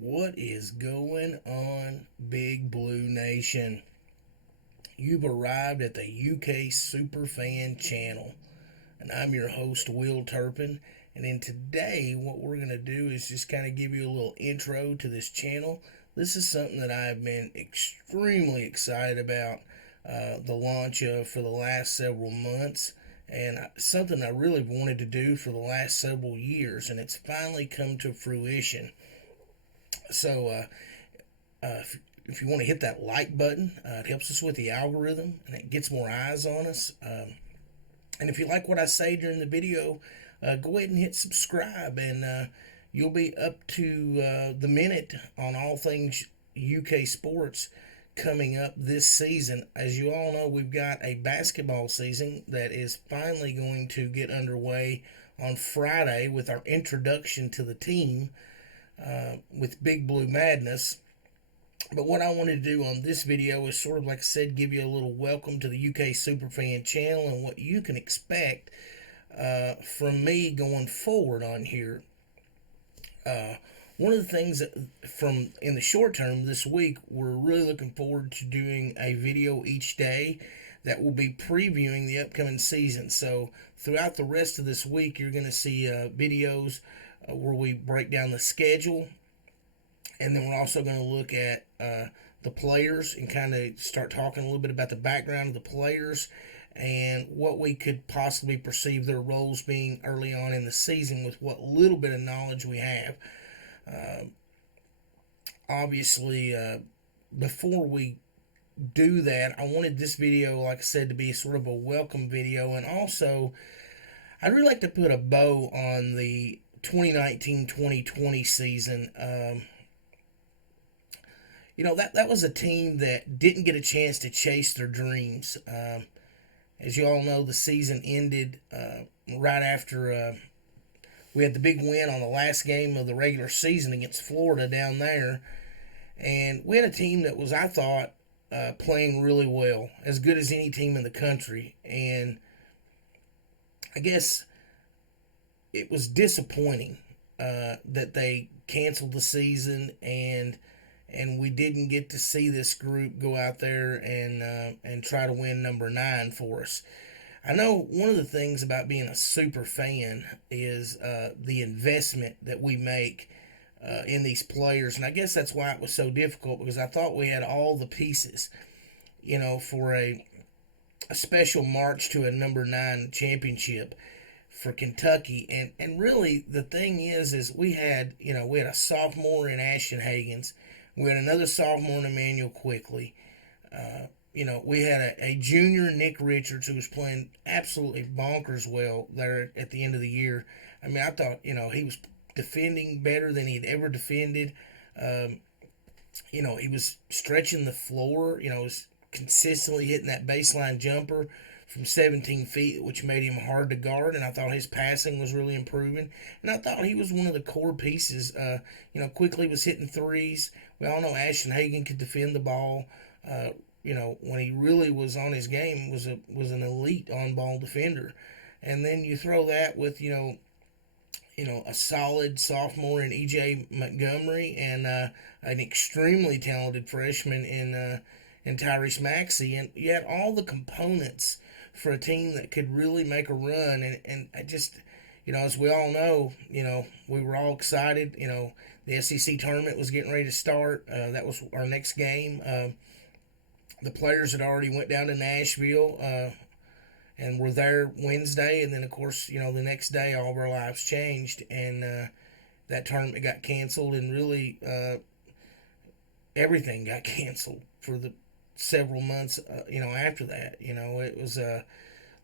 What is going on, Big Blue Nation? You've arrived at the UK Superfan channel, and I'm your host, Will Turpin. And in today, what we're going to do is just kind of give you a little intro to this channel. This is something that I've been extremely excited about the launch of for the last several months, and something I really wanted to do for the last several years, and it's finally come to fruition. So, if you want to hit that like button, it helps us with the algorithm and it gets more eyes on us. And if you like what I say during the video, go ahead and hit subscribe, and you'll be up to the minute on all things UK sports coming up this season. As you all know, we've got a basketball season that is finally going to get underway on Friday with our introduction to the team with Big Blue Madness. But what I wanted to do on this video is sort of, like I said, give you a little welcome to the UK Superfan channel and what you can expect from me going forward on here. One of the things that from in the short term this week, we're really looking forward to doing a video each day that will be previewing the upcoming season. So throughout the rest of this week, you're going to see videos where we break down the schedule, and then we're also going to look at the players and kind of start talking a little bit about the background of the players and what we could possibly perceive their roles being early on in the season with what little bit of knowledge we have. Obviously, before we do that, I wanted this video, like I said, to be sort of a welcome video, and also I'd really like to put a bow on the 2019-2020 season. That was a team that didn't get a chance to chase their dreams. As you all know, the season ended right after we had the big win on the last game of the regular season against Florida down there. And we had a team that was, I thought, playing really well, as good as any team in the country. And I guess it was disappointing that they canceled the season, and we didn't get to see this group go out there and try to win number 9 for us. I know one of the things about being a super fan is the investment that we make in these players, and I guess that's why it was so difficult, because I thought we had all the pieces, for a special march to a number 9 championship for Kentucky. And really the thing is we had a sophomore in Ashton Hagans. We had another sophomore in Emmanuel Quickly. We had a junior, Nick Richards, who was playing absolutely bonkers well there at the end of the year. I mean, I thought, he was defending better than he'd ever defended. He was stretching the floor, was consistently hitting that baseline jumper from 17 feet, which made him hard to guard, and I thought his passing was really improving, and I thought he was one of the core pieces. Quickly was hitting threes. We all know Ashton Hagan could defend the ball. When he really was on his game, was an elite on-ball defender. And then you throw that with, a solid sophomore in E.J. Montgomery, and an extremely talented freshman in Tyrese Maxey, and you had all the components for a team that could really make a run. And I just, as we all know, we were all excited. The SEC tournament was getting ready to start. That was our next game. The players had already went down to Nashville and were there Wednesday. And then, of course, the next day all of our lives changed. And that tournament got canceled, and really everything got canceled for the several months, after that. It was a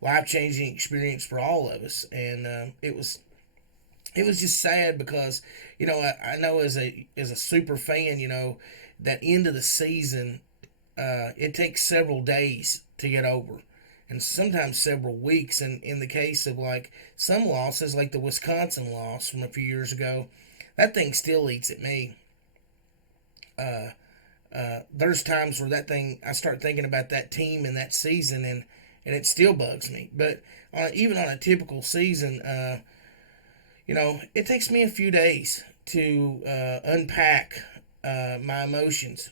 life-changing experience for all of us. And it was just sad because, I know as a super fan, that end of the season, it takes several days to get over, and sometimes several weeks. And in the case of like some losses, like the Wisconsin loss from a few years ago, that thing still eats at me. There's times where I start thinking about that team and that season, and it still bugs me. But even on a typical season, it takes me a few days to unpack my emotions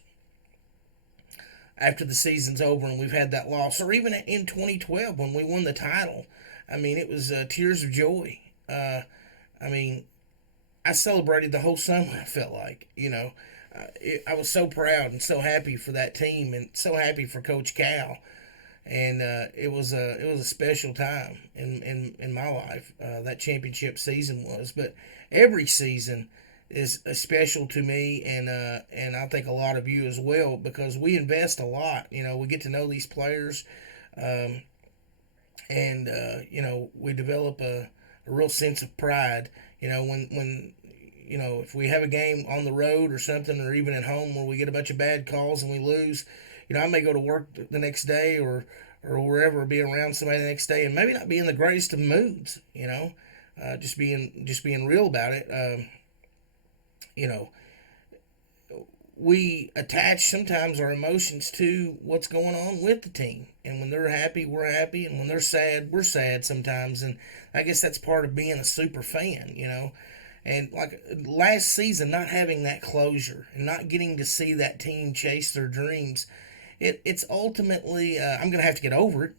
after the season's over and we've had that loss, or even in 2012 when we won the title. I mean, it was tears of joy. I mean, I celebrated the whole summer. I felt like, I was so proud and so happy for that team, and so happy for Coach Cal. And it was a special time in my life. That championship season was, but every season is special to me, and I think a lot of you as well, because we invest a lot. We get to know these players, um, and we develop a real sense of pride. When if we have a game on the road or something, or even at home where we get a bunch of bad calls and we lose, I may go to work the next day, or wherever, be around somebody the next day, and maybe not be in the greatest of moods. Just being real about it. You know, we attach sometimes our emotions to what's going on with the team. And when they're happy, we're happy. And when they're sad, we're sad sometimes. And I guess that's part of being a super fan. And like last season, not having that closure and not getting to see that team chase their dreams, it's ultimately, I'm going to have to get over it,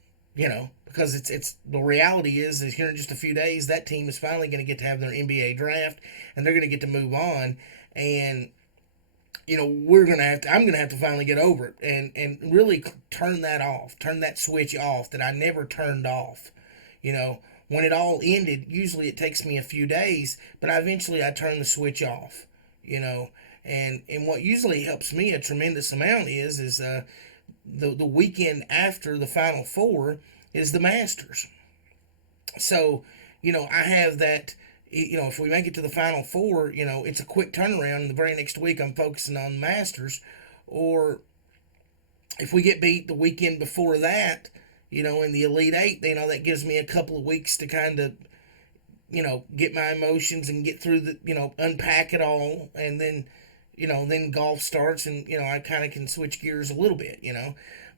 because it's the reality is that here in just a few days, that team is finally going to get to have their NBA draft, and they're going to get to move on. And I'm gonna have to finally get over it and really turn that switch off that I never turned off. When it all ended, usually it takes me a few days, but I turn the switch off. And what usually helps me a tremendous amount is the weekend after the Final Four is the Masters. So I have that. If we make it to the Final Four, it's a quick turnaround. And the very next week, I'm focusing on the Masters. Or if we get beat the weekend before that, in the Elite Eight, that gives me a couple of weeks to kind of, get my emotions and get through unpack it all. And then golf starts, and, I kind of can switch gears a little bit.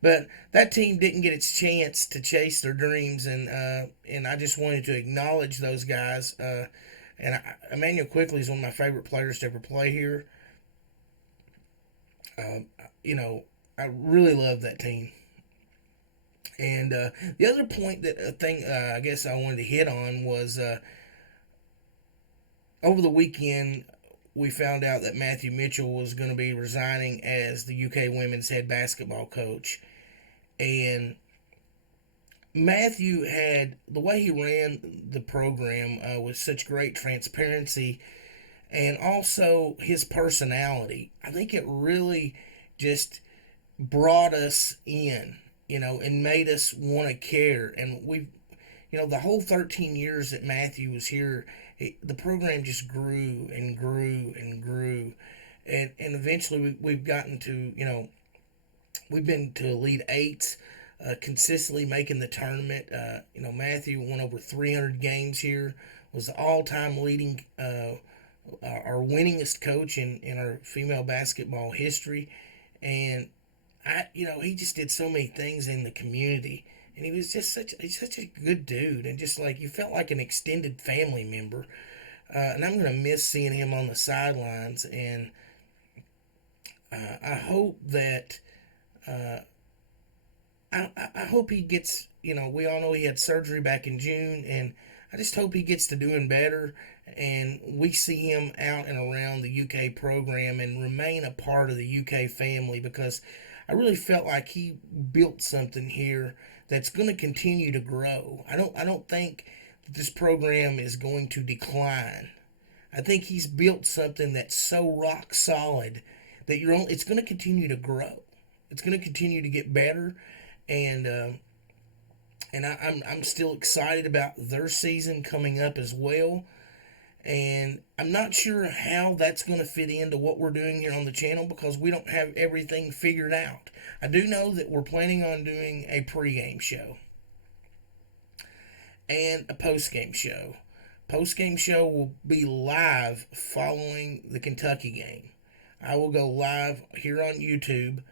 But that team didn't get its chance to chase their dreams, and I just wanted to acknowledge those guys. Emmanuel Quickly is one of my favorite players to ever play here. I really love that team. And the other point I guess I wanted to hit on was over the weekend we found out that Matthew Mitchell was going to be resigning as the UK women's head basketball coach. And Matthew had the way he ran the program with such great transparency, and also his personality. I think it really just brought us in, and made us want to care. And the whole 13 years that Matthew was here, the program just grew and grew and grew, and eventually we've gotten to we've been to Elite Eights, consistently making the tournament. Matthew won over 300 games here, was the all-time leading, our winningest coach in our female basketball history. And he just did so many things in the community. And he was just he's such a good dude. And just like, you felt like an extended family member. And I'm going to miss seeing him on the sidelines. And I hope that, I hope he gets, we all know he had surgery back in June, and I just hope he gets to doing better, and we see him out and around the UK program and remain a part of the UK family, because I really felt like he built something here that's going to continue to grow. I don't think that this program is going to decline. I think he's built something that's so rock solid that it's going to continue to grow. It's going to continue to get better. And I'm still excited about their season coming up as well. And I'm not sure how that's going to fit into what we're doing here on the channel, because we don't have everything figured out. I do know that we're planning on doing a pregame show and a postgame show. Postgame show will be live following the Kentucky game. I will go live here on YouTube.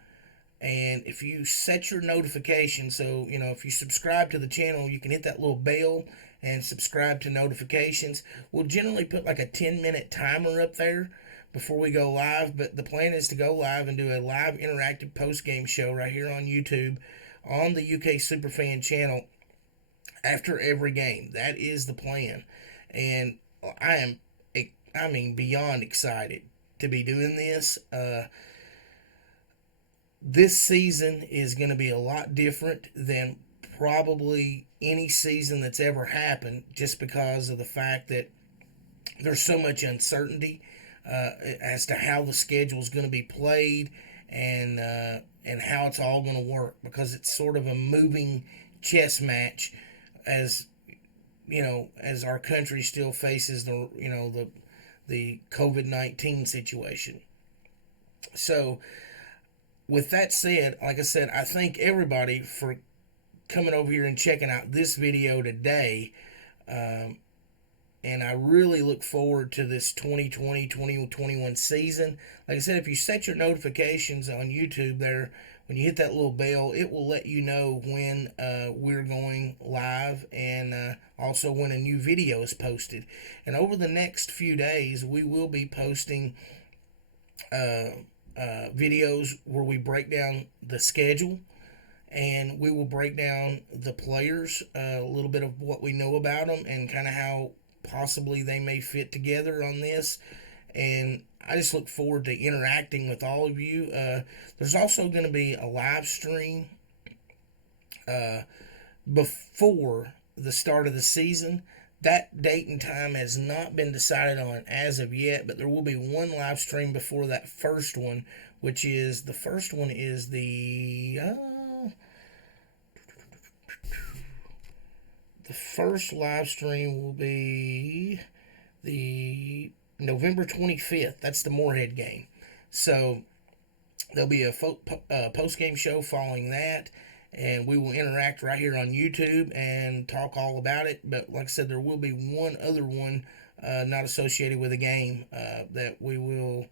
And if you set your notification, so, if you subscribe to the channel, you can hit that little bell, and subscribe to notifications. We'll generally put like a 10-minute timer up there before we go live, but the plan is to go live and do a live interactive post-game show right here on YouTube on the UK Superfan channel after every game. That is the plan. And I am, beyond excited to be doing this. This season is going to be a lot different than probably any season that's ever happened, just because of the fact that there's so much uncertainty as to how the schedule is going to be played and how it's all going to work, because it's sort of a moving chess match as as our country still faces the COVID-19 situation. So with that said, like I said, I thank everybody for coming over here and checking out this video today. And I really look forward to this 2020-2021 season. Like I said, if you set your notifications on YouTube there, when you hit that little bell, it will let you know when we're going live, and also when a new video is posted. And over the next few days, we will be posting videos where we break down the schedule, and we will break down the players, a little bit of what we know about them and kind of how possibly they may fit together on this. And I just look forward to interacting with all of you. There's also going to be a live stream before the start of the season. That date and time has not been decided on as of yet, but there will be one live stream before that first one, which is the first one is the first live stream will be the November 25th. That's the Moorhead game. So there'll be a post-game show following that, and we will interact right here on YouTube and talk all about it. But like I said, there will be one other one not associated with a game that we will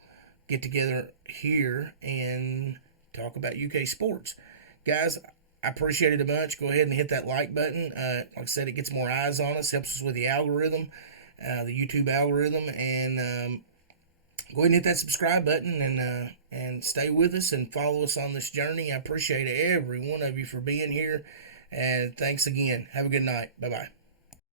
get together here and talk about UK sports. Guys, I appreciate it a bunch. Go ahead and hit that like button. Like I said, it gets more eyes on us, helps us with the algorithm, the YouTube algorithm, and go ahead and hit that subscribe button and stay with us and follow us on this journey. I appreciate every one of you for being here, and thanks again. Have a good night. Bye-bye.